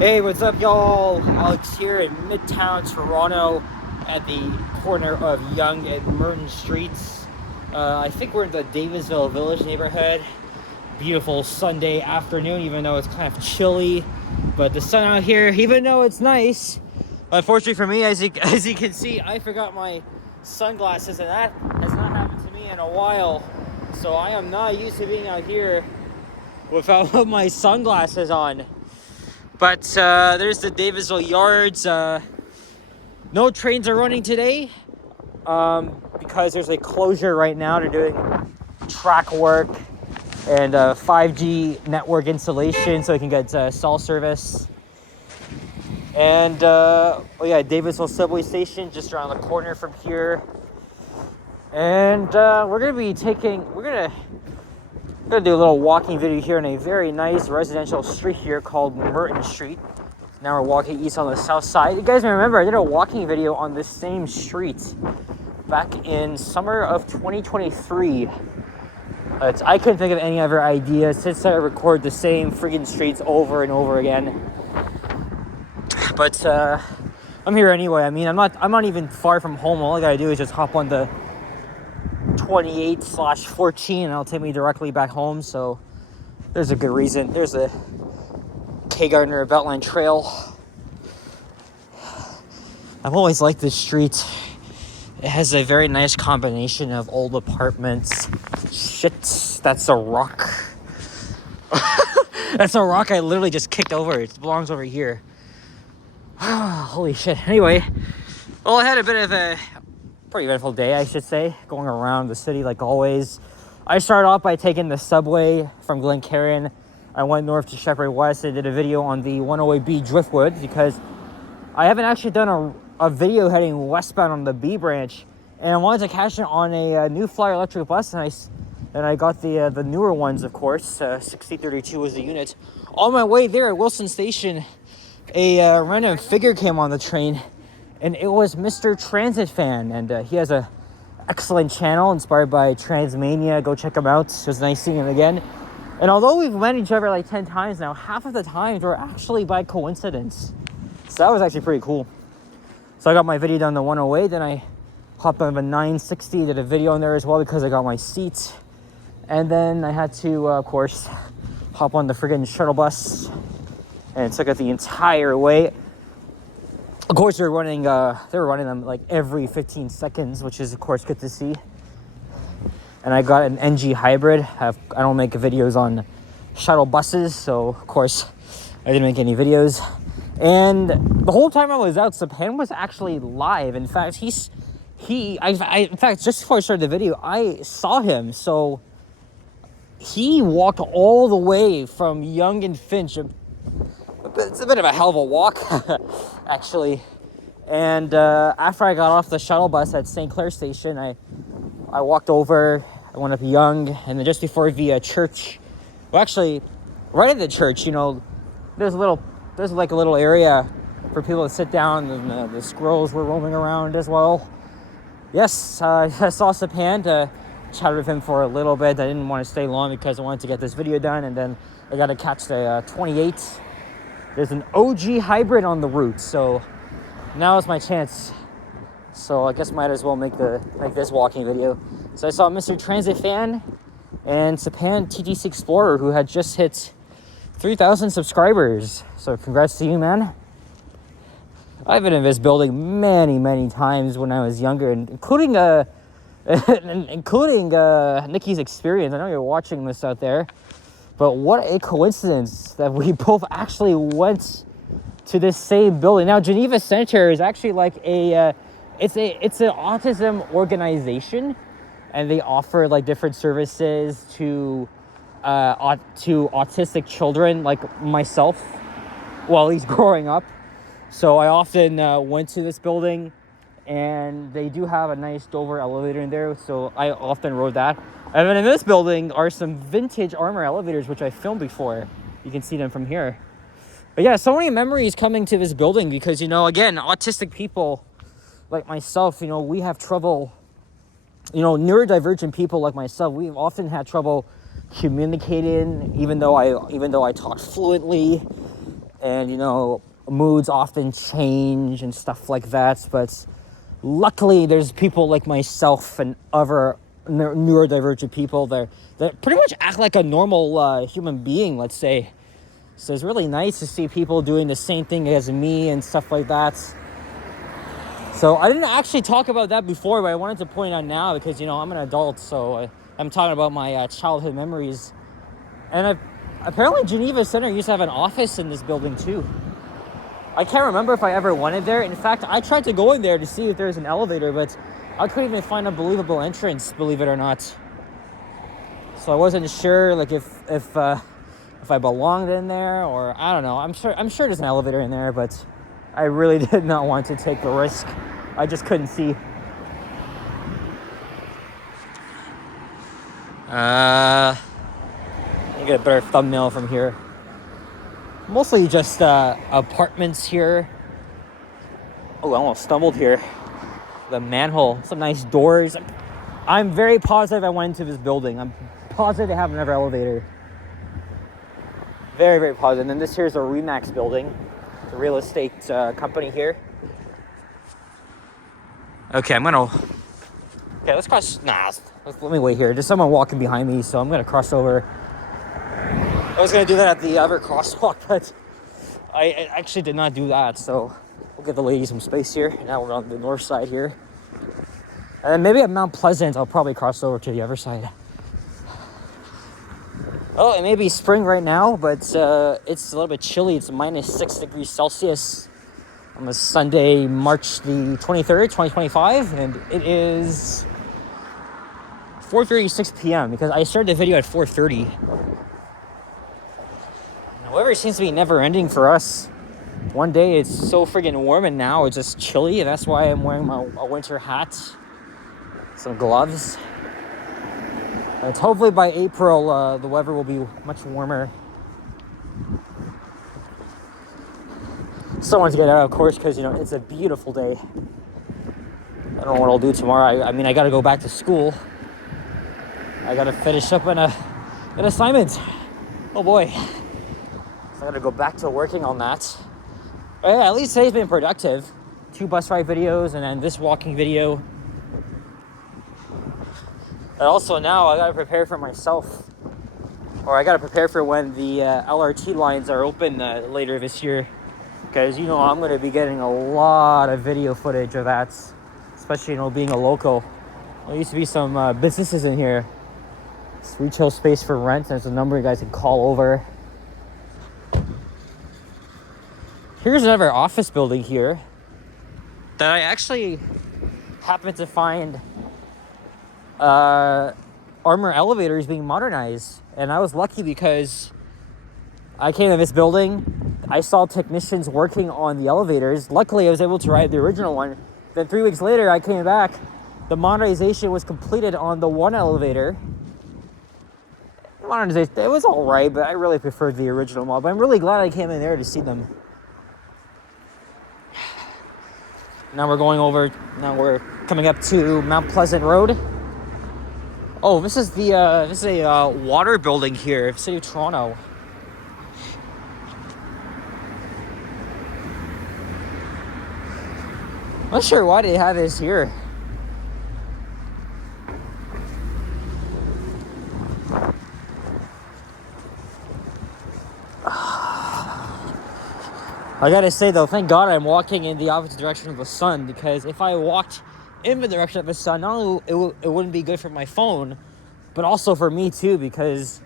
Hey, what's up, y'all? Alex here in Midtown, Toronto, at the corner of Yonge and Merton Streets. I think we're in the Davisville Village neighborhood. Beautiful Sunday afternoon, even though it's kind of chilly. But the sun out here, even though it's nice, unfortunately for me, as you can see, I forgot my sunglasses, and that has not happened to me in a while. So I am not used to being out here without my sunglasses on. But there's the Davisville yards. No trains are running today because there's a closure right now. They're doing track work and 5G network installation so we can get cell service. And Davisville subway station just around the corner from here. And we're gonna do a little walking video here in a very nice residential street here called Merton Street. Now we're walking east on the south side. You guys may remember I did a walking video on this same street back in summer of 2023. I couldn't think of any other idea since I record the same friggin' streets over and over again. But I'm here anyway. I mean, I'm not even far from home. All I gotta do is just hop on the 28/14 and it'll take me directly back home. So there's a good reason. There's a K Gardner Beltline Trail. I've always liked this street. It has a very nice combination of old apartments. Shit, that's a rock. That's a rock I literally just kicked over. It belongs over here. Holy shit. Anyway, well, I had a bit of a pretty eventful day, I should say, going around the city like always. I started off by taking the subway from Glencairn. I went north to Shepherd West. I did a video on the 108B Driftwood because I haven't actually done a video heading westbound on the B branch, and I wanted to catch it on a new Flyer electric bus, and I got the newer ones, of course. 6032 was the unit. On my way there at Wilson Station, a random figure came on the train, and it was Mr. Transit Fan, and he has a excellent channel inspired by Transmania. Go check him out. It was nice seeing him again. And although we've met each other like 10 times now, half of the times were actually by coincidence. So that was actually pretty cool. So I got my video done the 108, then I hopped on the 960, did a video on there as well because I got my seat. And then I had to, of course, hop on the friggin' shuttle bus, and it took it the entire way. Of course, they were running them like every 15 seconds, which is, of course, good to see. And I got an NG hybrid. I don't make videos on shuttle buses, so, of course, I didn't make any videos. And the whole time I was out, Sapan was actually live. In fact, in fact, just before I started the video, I saw him. So he walked all the way from Yonge and Finch. It's a bit of a hell of a walk, actually. And after I got off the shuttle bus at St. Clair Station, I walked over, I went up Yonge, and then just before the church, well, actually, right at the church, there's like a little area for people to sit down, and the squirrels were roaming around as well. Yes, I saw Sapan, chatted with him for a little bit. I didn't want to stay long because I wanted to get this video done, and then I got to catch the 28. There's an OG hybrid on the route, so now is my chance. So I guess might as well make this walking video. So I saw Mr. Transit Fan and Sapan TTC Explorer, who had just hit 3,000 subscribers. So congrats to you, man. I've been in this building many, many times when I was younger, and including Nikki's experience. I know you're watching this out there. But what a coincidence that we both actually went to this same building. Now, Geneva Center is actually like it's an autism organization, and they offer like different services to autistic children like myself, well, at least growing up. So I often went to this building, and they do have a nice Dover elevator in there, so I often rode that. And then in this building are some vintage Armor elevators, which I filmed before. You can see them from here. But yeah, so many memories coming to this building because, again, autistic people like myself, we have trouble, neurodivergent people like myself, we've often had trouble communicating, even though I talk fluently. and moods often change and stuff like that. But luckily, there's people like myself and other neurodivergent people that pretty much act like a normal human being, let's say. So it's really nice to see people doing the same thing as me and stuff like that. So I didn't actually talk about that before, but I wanted to point out now because, I'm an adult, so I'm talking about my childhood memories. And apparently Geneva Center used to have an office in this building too. I can't remember if I ever went in there. In fact, I tried to go in there to see if there's an elevator, but I couldn't even find a believable entrance, believe it or not. So I wasn't sure, like, if I belonged in there, or I don't know. I'm sure there's an elevator in there, but I really did not want to take the risk. I just couldn't see. Let me get a better thumbnail from here. Mostly just apartments here. Oh, I almost stumbled here. The manhole, some nice doors. I'm very positive I went into this building. I'm positive they have another elevator. Very, very positive. And then this here is a Remax building, the real estate company here. Okay, let's cross. Let me wait here. There's someone walking behind me, so I'm gonna cross over. I was gonna do that at the other crosswalk, but I actually did not do that. So we'll give the lady some space here. Now we're on the north side here, and then maybe at Mount Pleasant, I'll probably cross over to the other side. Oh, it may be spring right now, but it's a little bit chilly. It's -6 degrees Celsius on the Sunday, March the 23rd, 2025, and it is 4:36 p.m. because I started the video at 4:30. However, it seems to be never ending for us. One day it's so friggin' warm, and now it's just chilly, and that's why I'm wearing a winter hat, some gloves. And hopefully by April, the weather will be much warmer. Still want to get out, of course, because, it's a beautiful day. I don't know what I'll do tomorrow. I mean, I got to go back to school. I got to finish up an assignment. Oh, boy. So I got to go back to working on that. But yeah, at least today's been productive. 2 bus ride videos and then this walking video. And also now I gotta prepare for myself, or I gotta prepare for when the LRT lines are open later this year, because I'm gonna be getting a lot of video footage of that, especially being a local. There used to be some businesses in here. It's retail space for rent. There's a number you guys can call over. Here's another office building here that I actually happened to find Armor elevators being modernized, and I was lucky because I came to this building, I saw technicians working on the elevators. Luckily I was able to ride the original one. Then 3 weeks later I came back, the modernization was completed on the one elevator. Modernization, it was all right, but I really preferred the original model. But I'm really glad I came in there to see them. Now we're coming up to Mount Pleasant Road. Oh, this is a water building here, City of Toronto. I'm not sure why they have this here. I gotta say though, thank God I'm walking in the opposite direction of the sun, because if I walked in the direction of the sun, not only it wouldn't be good for my phone, but also for me too, because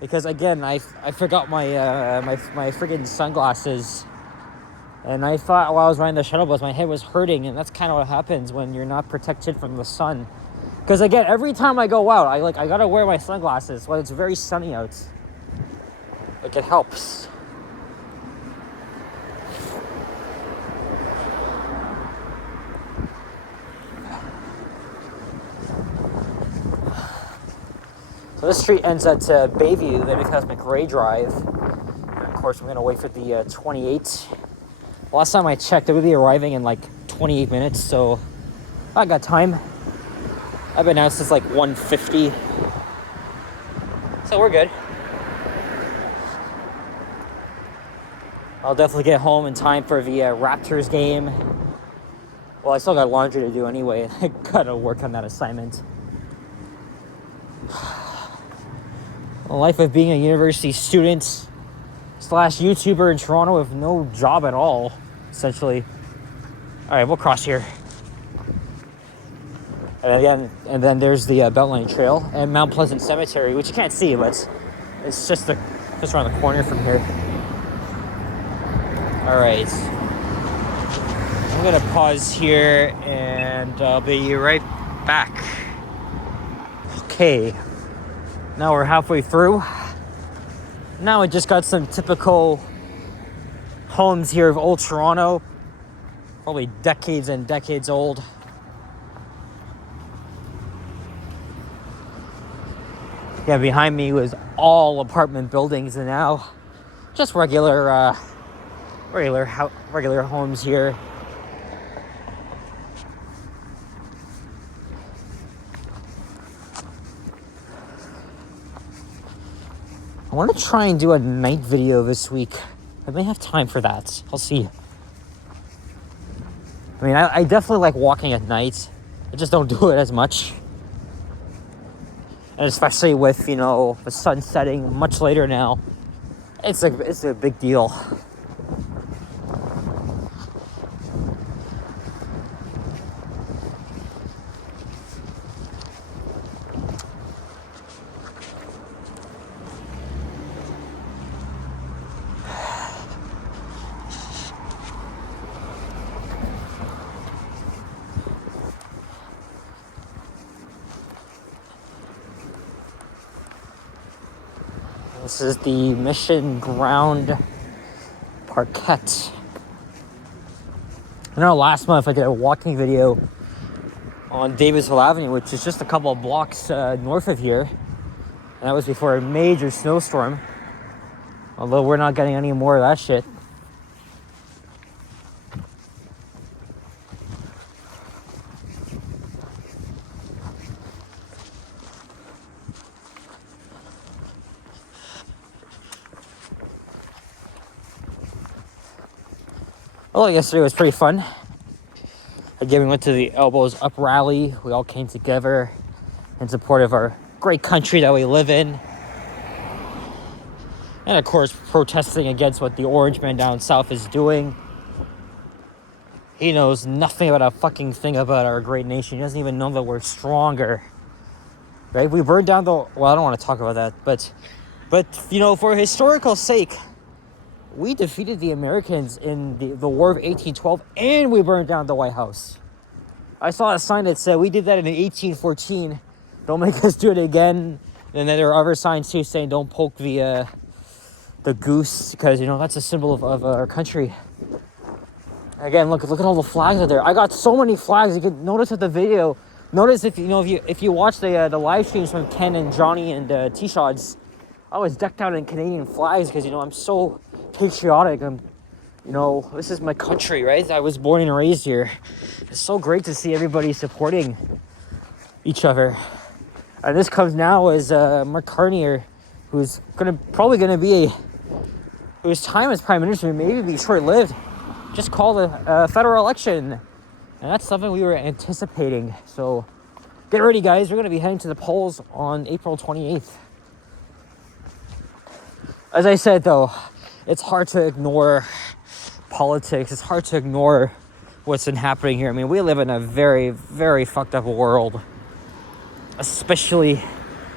again I forgot my my freaking sunglasses, and I thought while I was riding the shuttle bus my head was hurting, and that's kind of what happens when you're not protected from the sun. Because again, every time I go out, I gotta wear my sunglasses when it's very sunny out. Like, it helps. So this street ends at Bayview, then becomes McRae Drive. And of course, we're gonna wait for the 28. Last time I checked, it would be arriving in like 28 minutes, so I got time. I've been out since like 1:50, so we're good. I'll definitely get home in time for the Raptors game. Well, I still got laundry to do anyway. I gotta work on that assignment. The life of being a university student / YouTuber in Toronto with no job at all, essentially. All right, we'll cross here. And then there's the Beltline Trail and Mount Pleasant Cemetery, which you can't see, but it's just around the corner from here. All right. I'm gonna pause here and I'll be right back. Okay. Now we're halfway through. Now I just got some typical homes here of old Toronto. Probably decades and decades old. Yeah, behind me was all apartment buildings, and now just regular homes here. I want to try and do a night video this week. I may have time for that. I'll see. I mean, I definitely like walking at night. I just don't do it as much. And especially with, the sun setting much later now. It's a big deal. This is the Mission Ground Parquet. I know last month I did a walking video on Davisville Avenue, which is just a couple of blocks north of here. And that was before a major snowstorm. Although we're not getting any more of that shit. Well, yesterday was pretty fun. Again, we went to the Elbows Up rally. We all came together in support of our great country that we live in. And of course, protesting against what the orange man down south is doing. He knows nothing about a fucking thing about our great nation. He doesn't even know that we're stronger. Right? We burned down well, I don't want to talk about that, but for historical sake, we defeated the Americans in the War of 1812, and we burned down the White House. I saw a sign that said we did that in 1814. Don't make us do it again. And then there are other signs too saying don't poke the goose, because that's a symbol of our country. Again, look at all the flags out there. I got so many flags. You can notice at the video. Notice if you watch the live streams from Ken and Johnny and T-Shots, I was decked out in Canadian flags because I'm so patriotic. This is my country, right? I was born and raised here. It's so great to see everybody supporting each other. And this comes now as Mark Carney, who's probably gonna be whose time as prime minister may be short-lived, just called a federal election, and that's something we were anticipating. So get ready, guys. We're gonna be heading to the polls on April 28th. As I said, though, it's hard to ignore politics. It's hard to ignore what's been happening here. I mean, we live in a very, very fucked up world, especially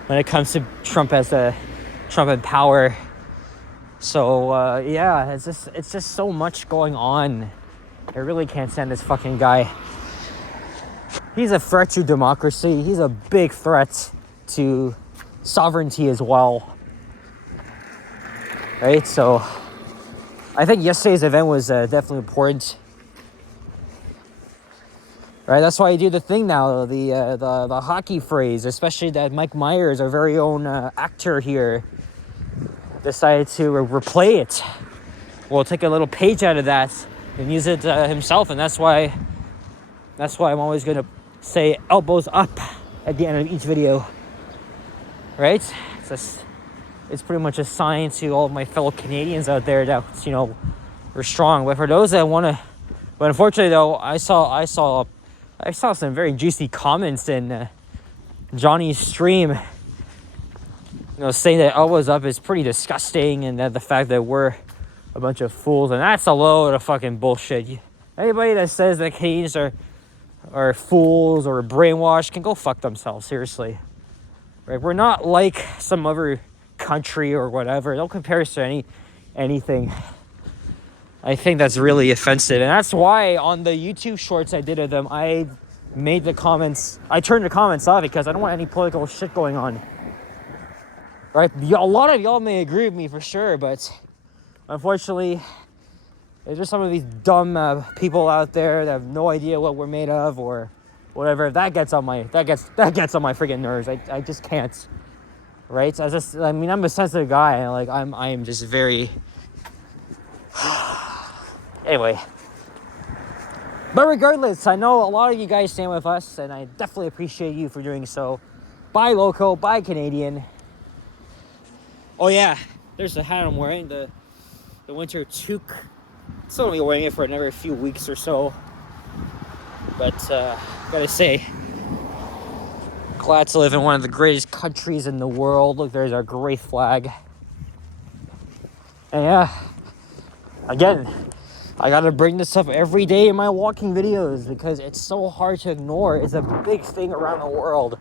when it comes to Trump in power. So, it's just so much going on. I really can't stand this fucking guy. He's a threat to democracy. He's a big threat to sovereignty as well. Right? So I think yesterday's event was definitely important. Right? That's why I do the thing now, the hockey phrase, especially that Mike Myers, our very own actor here, decided to replay it. We'll take a little page out of that and use it himself, and that's why I'm always going to say elbows up at the end of each video. Right? It's pretty much a sign to all of my fellow Canadians out there that, we're strong. But for those that want to, but unfortunately though, I saw some very juicy comments in Johnny's stream. Saying that Elbows Up is pretty disgusting, and that the fact that we're a bunch of fools, and that's a load of fucking bullshit. Anybody that says that Canadians are fools or brainwashed can go fuck themselves, seriously. Right? We're not like some other country or whatever. Don't compare us to anything. I think that's really offensive, and that's why on the YouTube shorts I did of them, I turned the comments off because I don't want any political shit going on. Right? A lot of y'all may agree with me for sure, but unfortunately, there's just some of these dumb people out there that have no idea what we're made of or whatever. That gets on my freaking nerves. I just can't. Right? I'm a sensitive guy. Like I'm just very. Anyway. But regardless, I know a lot of you guys stand with us, and I definitely appreciate you for doing so. Bye, loco. Bye, Canadian. Oh yeah, there's the hat I'm wearing, the winter toque. Still gonna be wearing it for another few weeks or so. But gotta say, glad to live in one of the greatest countries in the world. Look, there's our great flag. And yeah, again, I gotta bring this up every day in my walking videos because it's so hard to ignore. It's a big thing around the world.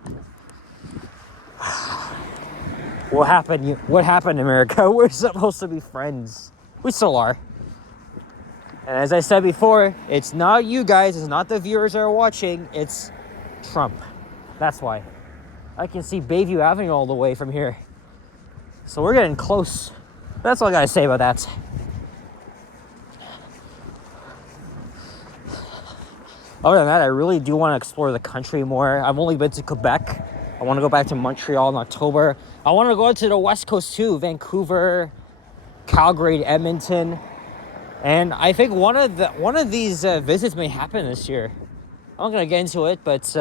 What happened, America? We're supposed to be friends. We still are. And as I said before, it's not you guys, it's not the viewers that are watching, it's Trump. That's why. I can see Bayview Avenue all the way from here. So we're getting close. That's all I gotta say about that. Other than that, I really do want to explore the country more. I've only been to Quebec. I want to go back to Montreal in October. I want to go to the West Coast too, Vancouver, Calgary, Edmonton, and I think one of these visits may happen this year. I'm not gonna get into it, but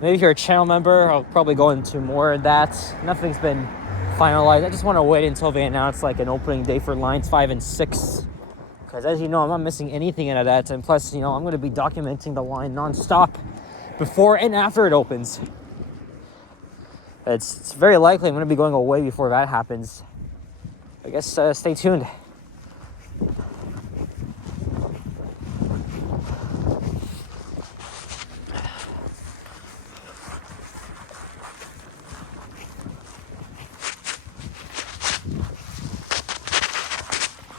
maybe if you're a channel member, I'll probably go into more of that. Nothing's been finalized. I just want to wait until they announce like an opening day for lines 5 and 6, because as you know, I'm not missing anything out of that, and plus, I'm going to be documenting the line non-stop before and after it opens. It's very likely I'm going to be going away before that happens. I guess stay tuned.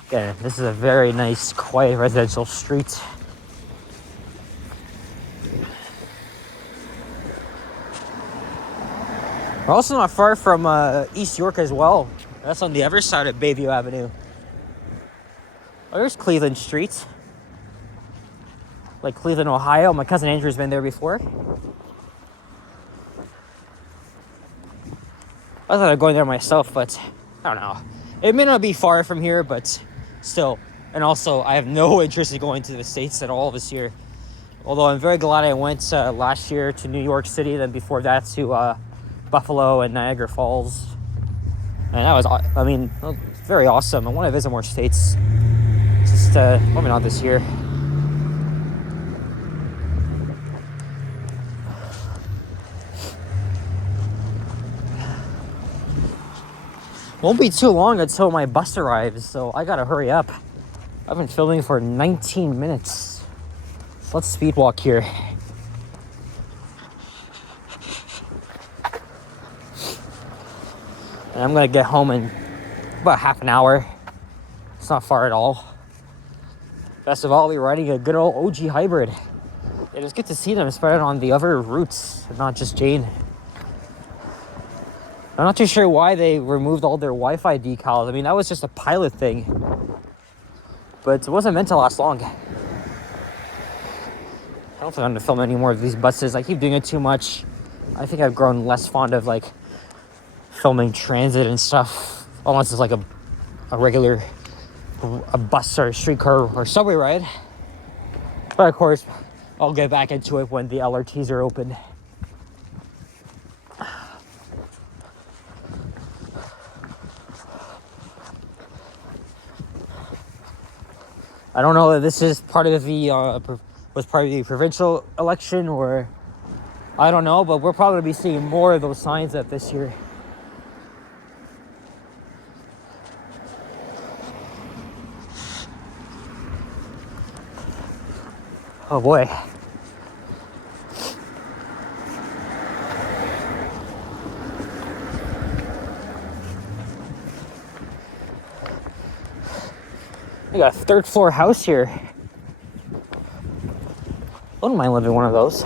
Again, this is a very nice, quiet residential street. We're also not far from East York as well. That's on the other side of Bayview Avenue. Oh, there's Cleveland Street. Like Cleveland, Ohio. My cousin Andrew's been there before. I thought of going there myself, but I don't know. It may not be far from here, but still. And also, I have no interest in going to the States at all this year. Although I'm very glad I went last year to New York City, then before that to Buffalo and Niagara Falls. And that was very awesome. I want to visit more states. Just probably not this year. Won't be too long until my bus arrives, so I gotta hurry up. I've been filming for 19 minutes. So let's speed walk here. And I'm gonna get home in about half an hour. It's not far at all. Best of all, we're riding a good old OG hybrid. It was good to see them spread on the other routes, not just Jane. I'm not too sure why they removed all their Wi-Fi decals. I mean, that was just a pilot thing. But it wasn't meant to last long. I don't think I'm gonna film any more of these buses. I keep doing it too much. I think I've grown less fond of like filming transit and stuff, unless it's like a regular bus or streetcar or subway ride. But of course, I'll get back into it when the LRTs are open. I don't know if this is part of the was part of the provincial election, or I don't know, but we're probably gonna be seeing more of those signs up this year. Oh boy. We got a third floor house here. Wouldn't mind living in one of those.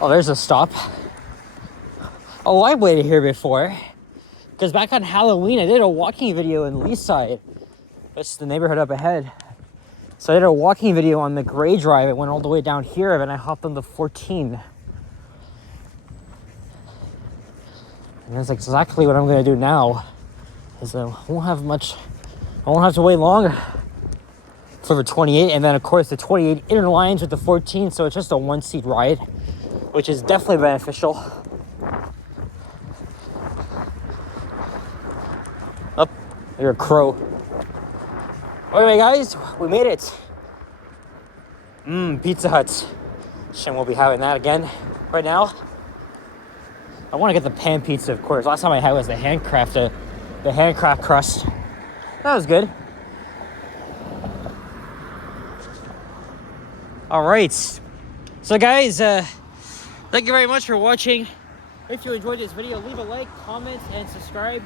Oh, there's a stop. Oh, I waited here before. Because back on Halloween, I did a walking video in Leaside. That's the neighborhood up ahead. So I did a walking video on the Gray Drive. It went all the way down here, and I hopped on the 14. And that's exactly what I'm going to do now. Is I won't have to wait long for the 28. And then, of course, the 28 inner lines with the 14. So it's just a one-seat ride, which is definitely beneficial. Up, you're a crow. Anyway, guys, we made it. Pizza Hut. Shame we'll be having that again right now. I want to get the pan pizza, of course. Last time I had was the handcraft crust. That was good. All right. So, guys, thank you very much for watching. If you enjoyed this video, leave a like, comment, and subscribe.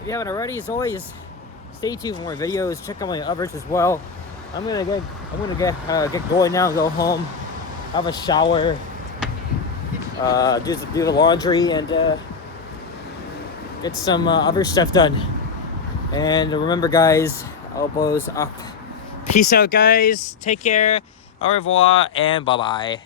If you haven't already, as always, stay tuned for more videos. Check out my others as well. I'm gonna get going now, go home, have a shower, do the laundry, and get some other stuff done. And remember, guys, elbows up. Peace out, guys. Take care. Au revoir, and bye-bye.